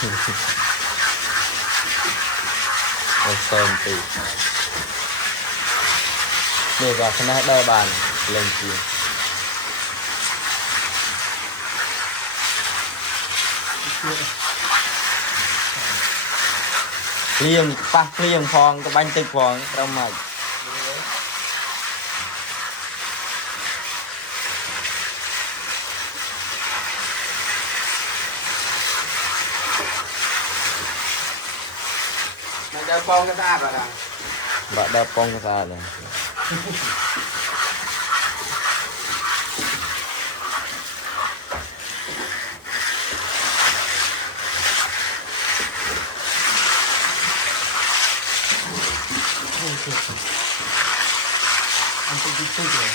เราเติมตีนี่ก็คณะได้บานเล่นจีเลี้ยงปักเลี้ยงพองก็บันตึกพองเราใหม่มันจะปองก็สะอาดป่ะ บะได้ปองก็สะอาดเลยอันเป็นที่สุดเลย